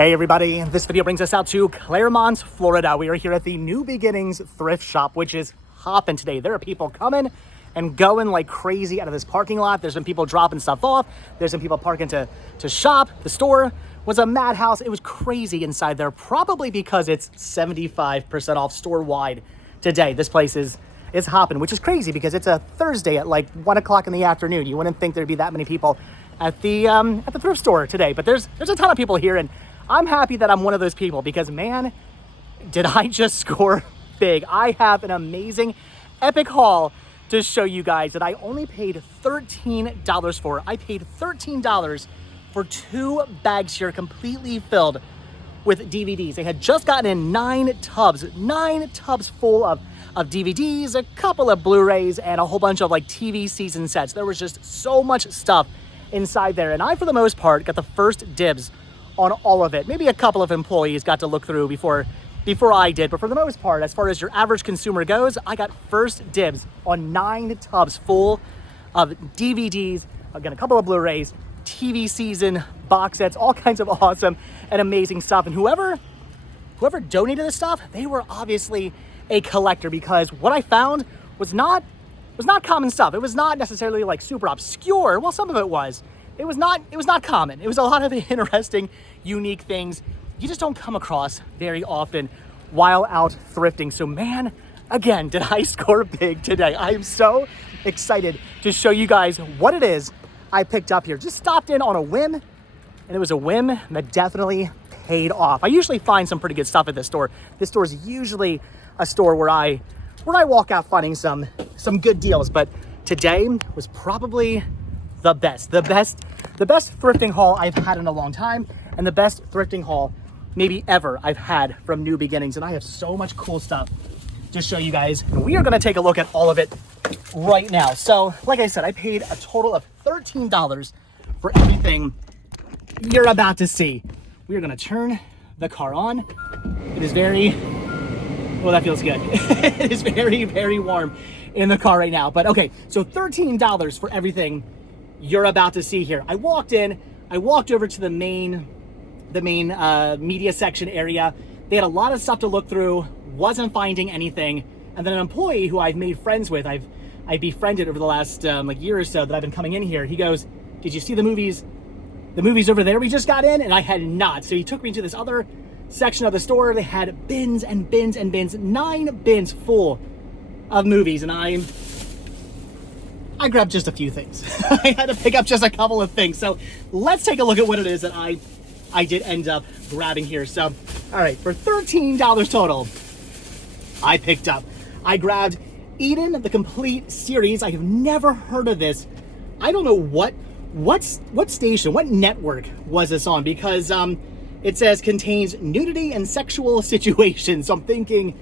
Hey everybody, this video brings us out to Claremont, Florida. We are here at the New Beginnings thrift shop, which is hopping today. There are people coming and going like crazy out of this parking lot. There's been people dropping stuff off. There's been people parking to shop. The store was a madhouse. It was crazy inside there, probably because it's 75% off store-wide today. This place is hopping, which is crazy because it's a Thursday at like 1 o'clock in the afternoon. You wouldn't think there'd be that many people at the thrift store today, but there's a ton of people here, and I'm happy that I'm one of those people because, man, did I just score big. I have an amazing, epic haul to show you guys that I only paid $13 for. I paid $13 for 2 bags here completely filled with DVDs. They had just gotten in 9 tubs full of DVDs, a couple of Blu-rays, and a whole bunch of like TV season sets. There was just so much stuff inside there, and I, for the most part, got the first dibs on all of it. Maybe a couple of employees got to look through before I did, but for the most part, as far as your average consumer goes, I got first dibs on 9 tubs full of DVDs, again, a couple of Blu-rays, TV season box sets, all kinds of awesome and amazing stuff. And whoever donated this stuff, they were obviously a collector, because what I found was not common stuff. It was not necessarily like super obscure. Well, some of it was. It was not common. It was a lot of interesting, unique things you just don't come across very often while out thrifting. So man, again, did I score big today. I am so excited to show you guys what it is I picked up here. Just stopped in on a whim, and it was a whim that definitely paid off. I usually find some pretty good stuff at this store. This store is usually a store where I walk out finding some good deals, but today was probably the best thrifting haul I've had in a long time, and the best thrifting haul maybe ever I've had from New Beginnings. And I have so much cool stuff to show you guys, and we are going to take a look at all of it right now. So like I said, I paid a total of $13 for everything you're about to see. We are going to turn the car on. It is very, well, that feels good. It is very, very warm in the car right now. But okay, so $13 for everything you're about to see here. I walked over to the main media section area. They had a lot of stuff to look through, wasn't finding anything. And then an employee who I've made friends with, I've befriended over the last year or so that I've been coming in here, he goes, "Did you see the movies over there we just got in?" And I had not. So he took me to this other section of the store. They had bins and bins and bins, 9 bins full of movies, and I grabbed just a few things. I had to pick up just a couple of things. So let's take a look at what it is that I did end up grabbing here. So, all right, for $13 total, I grabbed Eden, the complete series. I have never heard of this. I don't know what station, what network was this on, because it says contains nudity and sexual situations. So I'm thinking,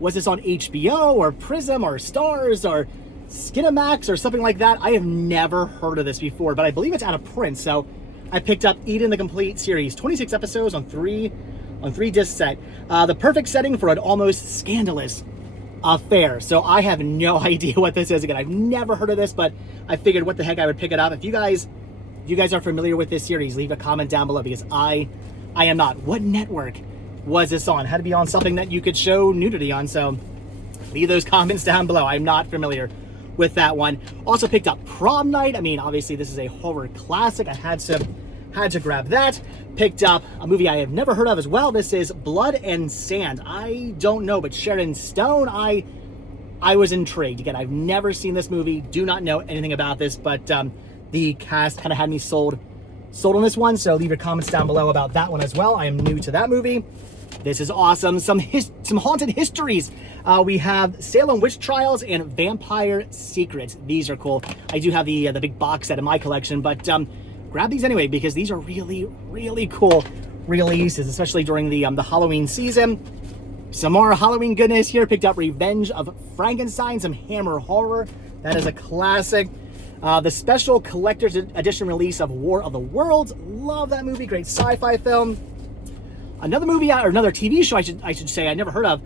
was this on HBO or Prism or Stars or Skinamax or something like that? I have never heard of this before, but I believe it's out of print. So I picked up Eden, the complete series, 26 episodes on 3 disc set. The perfect setting for an almost scandalous affair. So I have no idea what this is. Again, I've never heard of this, but I figured what the heck, I would pick it up. If you guys are familiar with this series, leave a comment down below, because I am not. What network was this on? Had to be on something that you could show nudity on. So leave those comments down below. I'm not familiar with that one. Also picked up Prom Night. I mean, obviously this is a horror classic. I had to grab that. Picked up a movie I have never heard of as well. This is Blood and Sand. I don't know, but Sharon Stone, I was intrigued. Again, I've never seen this movie, do not know anything about this, but the cast kind of had me sold on this one. So leave your comments down below about that one as well. I am new to that movie. This is awesome. Some haunted histories. We have Salem Witch Trials and Vampire Secrets. These are cool. I do have the big box set in my collection, but grab these anyway, because these are really, really cool releases, especially during the Halloween season. Some more Halloween goodness here. Picked up Revenge of Frankenstein, some Hammer horror. That is a classic. The special collector's edition release of War of the Worlds. Love that movie. Great sci-fi film. Another movie, or another TV show, I should say, I never heard of.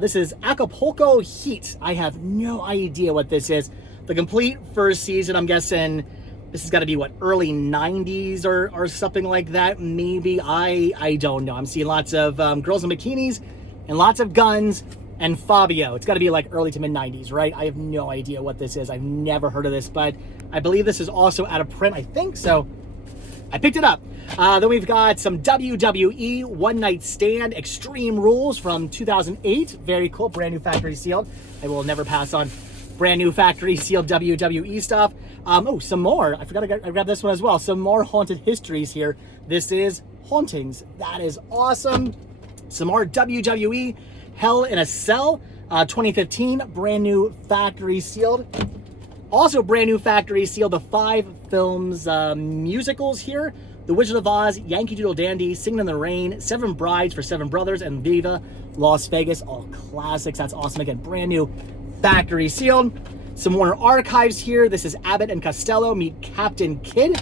This is Acapulco Heat. I have no idea what this is. The complete first season, I'm guessing This has got to be what, early 90s or something like that. Maybe, I don't know. I'm seeing lots of girls in bikinis and lots of guns and Fabio. It's got to be like early to mid 90s, right? I have no idea what this is. I've never heard of this, but I believe this is also out of print, I think. So I picked it up. Then we've got some WWE One Night Stand Extreme Rules from 2008. Very cool, brand new factory sealed. I will never pass on brand new factory sealed WWE stuff. Oh, some more. I forgot I grabbed this one as well. Some more Haunted Histories here. This is Hauntings. That is awesome. Some more WWE Hell in a Cell 2015. Brand new factory sealed. Also brand new factory sealed, the 5 films musicals here. The Wizard of Oz, Yankee Doodle Dandy, Singing in the Rain, 7 Brides for 7 Brothers, and Viva Las Vegas. All classics. That's awesome. Again, brand new factory sealed. Some Warner Archives here. This is Abbott and Costello meet Captain Kidd.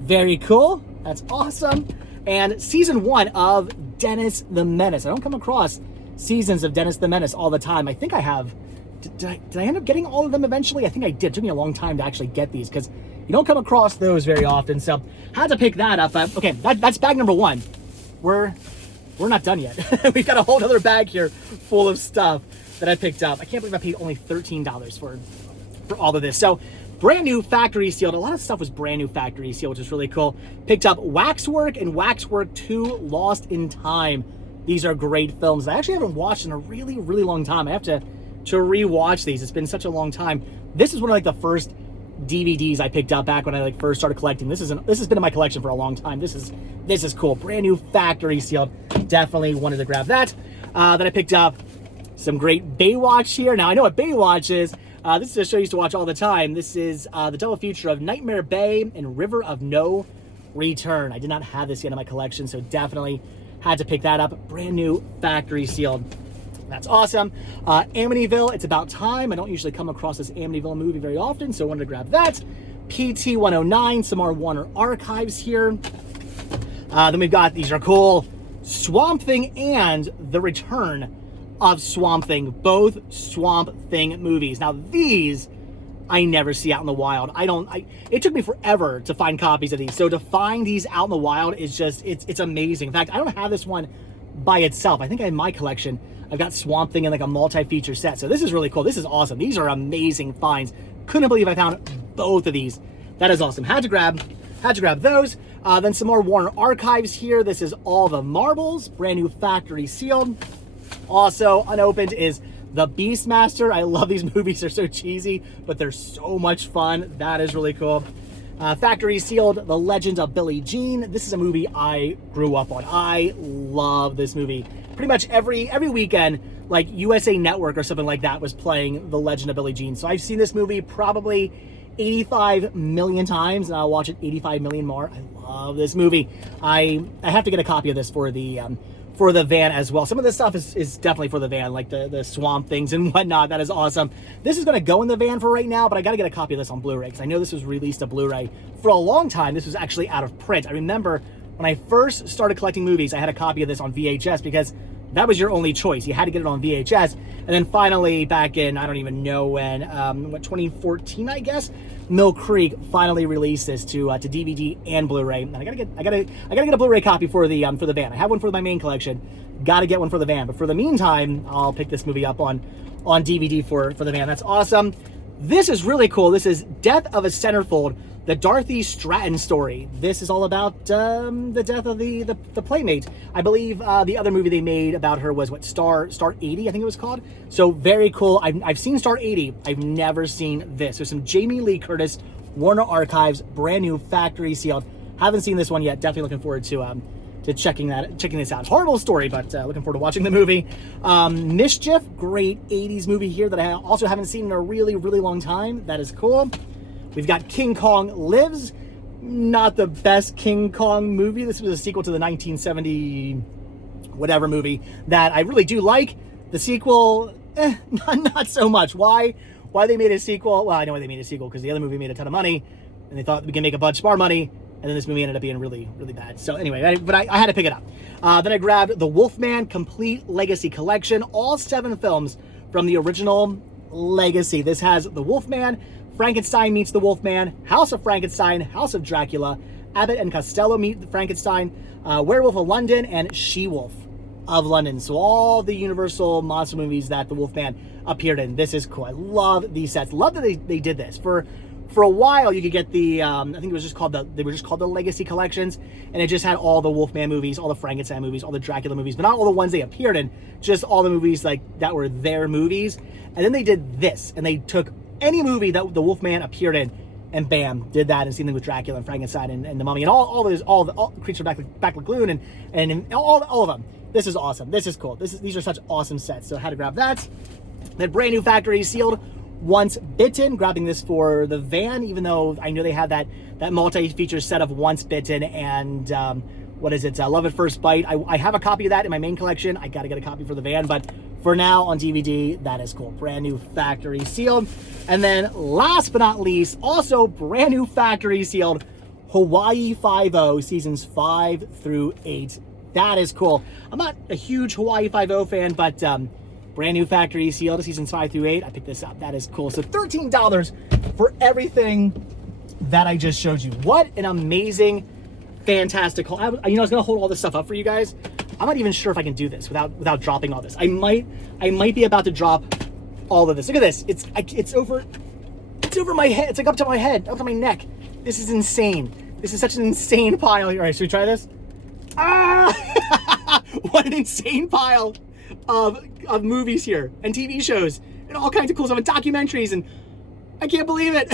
Very cool. That's awesome. And season 1 of Dennis the Menace. I don't come across seasons of Dennis the Menace all the time. I think I have. Did I end up getting all of them eventually? I think I did. It took me a long time to actually get these because you don't come across those very often. So had to pick that up. Okay, that's bag number 1. We're not done yet. We've got a whole other bag here full of stuff that I picked up. I can't believe I paid only $13 for all of this. So brand new factory sealed. A lot of stuff was brand new factory sealed, which is really cool. Picked up Waxwork and Waxwork 2 Lost in Time. These are great films that I actually haven't watched in a really, really long time. I have to rewatch these. It's been such a long time. This is one of like the first DVDs I picked up back when I like first started collecting. This has been in my collection for a long time. This is cool. Brand new factory sealed. Definitely wanted to grab that. Then I picked up some great Baywatch here. Now I know what Baywatch is. This is a show I used to watch all the time. This is the double feature of Nightmare Bay and River of No Return. I did not have this yet in my collection, so definitely had to pick that up. Brand new factory sealed. That's awesome. Amityville, It's About Time. I don't usually come across this Amityville movie very often, so I wanted to grab that. PT 109, some more Warner Archives here. Then we've got, these are cool, Swamp Thing and The Return of Swamp Thing. Both Swamp Thing movies. Now these I never see out in the wild. It took me forever to find copies of these. So to find these out in the wild is just, it's amazing. In fact, I don't have this one by itself. I think in my collection, I've got Swamp Thing in like a multi-feature set. So this is really cool. This is awesome. These are amazing finds. Couldn't believe I found both of these. That is awesome. Had to grab those. Then some more Warner Archives here. This is All the Marbles, brand new factory sealed. Also unopened is The Beastmaster. I love these movies. They're so cheesy, but they're so much fun. That is really cool. Factory sealed, The Legend of Billie Jean. This is a movie I grew up on. I love this movie. Pretty much every weekend, like USA Network or something like that was playing The Legend of Billie Jean. So I've seen this movie probably 85 million times, and I'll watch it 85 million more. I love this movie. I have to get a copy of this for the van as well. Some of this stuff is definitely for the van, like the swamp things and whatnot. That is awesome. This is going to go in the van for right now, but I got to get a copy of this on Blu-ray because I know this was released a Blu-ray for a long time. This was actually out of print. I remember when I first started collecting movies, I had a copy of this on VHS because that was your only choice. You had to get it on VHS. And then finally back in, I don't even know when, 2014, I guess, Mill Creek finally released this to DVD and Blu-ray. And I gotta get a Blu-ray copy for the van. I have one for my main collection. Gotta get one for the van. But for the meantime, I'll pick this movie up on DVD for the van. That's awesome. This is really cool. This is Death of a Centerfold, the Dorothy Stratton story. This is all about the death of the Playmate. I believe the other movie they made about her was what, Star 80, I think it was called. So very cool. I've seen Star 80. I've never seen this. There's some Jamie Lee Curtis, Warner Archives, brand new factory sealed. Haven't seen this one yet. Definitely looking forward to checking this out. Horrible story, but looking forward to watching the movie. Mischief, great 80s movie here that I also haven't seen in a really, really long time. That is cool. We've got King Kong Lives. Not the best King Kong movie. This was a sequel to the 1970 whatever movie that I really do like. The sequel, not so much. Why they made a sequel? Well, I know why they made a sequel, because the other movie made a ton of money, and they thought we can make a bunch more money, and then this movie ended up being really, really bad. So anyway, I had to pick it up. Then I grabbed the Wolfman Complete Legacy Collection, all 7 films from the original Legacy. This has the Wolfman, Frankenstein meets the Wolfman, House of Frankenstein, House of Dracula, Abbott and Costello meet the Frankenstein, Werewolf of London, and She-Wolf of London. So all the Universal monster movies that the Wolfman appeared in. This is cool. I love these sets. Love that they did this. For a while, you could get the, I think it was just called they were just called the Legacy Collections, and it just had all the Wolfman movies, all the Frankenstein movies, all the Dracula movies, but not all the ones they appeared in, just all the movies like that were their movies. And then they did this, and they took any movie that the Wolfman appeared in, and bam, did that, and same thing with Dracula and Frankenstein and the Mummy, and all the Creature Back Lagoon, and all of them. This is awesome. This is cool. These are such awesome sets. So I had to grab that. Then brand new factory sealed Once Bitten, grabbing this for the van, even though I know they have that multi-feature set of Once Bitten and what is it, Love at First Bite. I have a copy of that in my main collection. I gotta get a copy for the van, but for now on DVD, that is cool. Brand new factory sealed. And then last but not least, also brand new factory sealed, Hawaii Five-0 seasons 5 through 8. That is cool. I'm not a huge Hawaii Five-0 fan, but brand new factory sealed seasons 5 through 8. I picked this up. That is cool. So $13 for everything that I just showed you. What an amazing, fantastic haul. I was gonna hold all this stuff up for you guys. I'm not even sure if I can do this without dropping all this. I might be about to drop all of this. Look at this. It's over my head. It's like up to my head, up to my neck. This is insane. This is such an insane pile here. All right, should we try this? Ah! What an insane pile of movies here and TV shows and all kinds of cool stuff and documentaries, and I can't believe it.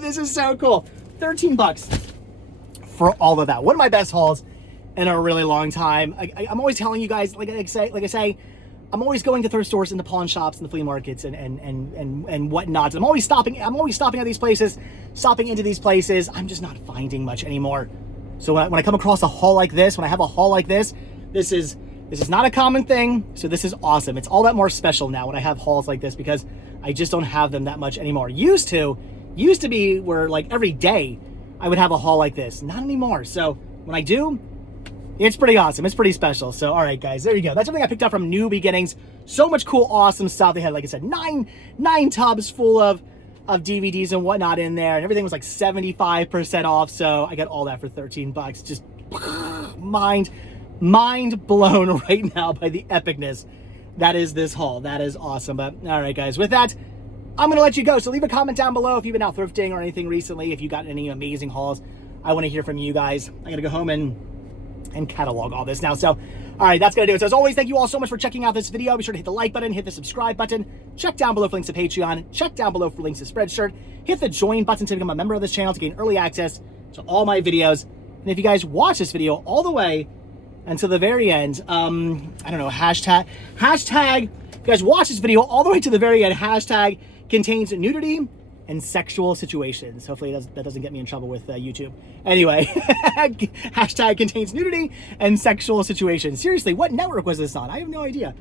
This is so cool. $13 for all of that. One of my best hauls in a really long time. I'm always telling you guys, like I say, I'm always going to thrift stores and the pawn shops and the flea markets and whatnot. I'm always stopping at these places, stopping into these places. I'm just not finding much anymore. So when I come across a haul like this, when I have a haul like this, this is not a common thing. So this is awesome. It's all that more special now when I have hauls like this, because I just don't have them that much anymore. Used to be where like every day I would have a haul like this. Not anymore. So when I do, it's pretty awesome. It's pretty special. So, all right, guys, there you go. That's something I picked up from New Beginnings. So much cool, awesome stuff. They had, like I said, nine tubs full of DVDs and whatnot in there, and everything was like 75% off. So I got all that for $13. Just mind blown right now by the epicness that is this haul. That is awesome. But all right, guys, with that, I'm gonna let you go. So leave a comment down below if you've been out thrifting or anything recently. If you got any amazing hauls, I want to hear from you guys. I gotta go home and catalog all this now. So, all right, that's gonna do it. So as always, thank you all so much for checking out this video. Be sure to hit the like button, hit the subscribe button, check down below for links to Patreon, check down below for links to Spreadshirt, hit the join button to become a member of this channel to gain early access to all my videos. And if you guys watch this video all the way until the very end, I don't know, hashtag, if you guys watch this video all the way to the very end, hashtag contains nudity and sexual situations. Hopefully that doesn't get me in trouble with YouTube. Anyway, hashtag contains nudity and sexual situations. Seriously, what network was this on? I have no idea.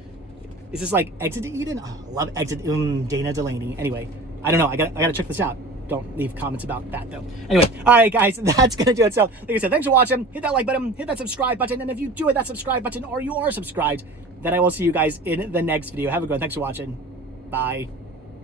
Is this like Exit to Eden? Oh, I love Exit, Dana Delaney. Anyway, I don't know. I gotta check this out. Don't leave comments about that though. Anyway, all right, guys, that's gonna do it. So, like I said, thanks for watching. Hit that like button, hit that subscribe button, and if you do hit that subscribe button or you are subscribed, then I will see you guys in the next video. Have a good one. Thanks for watching. Bye.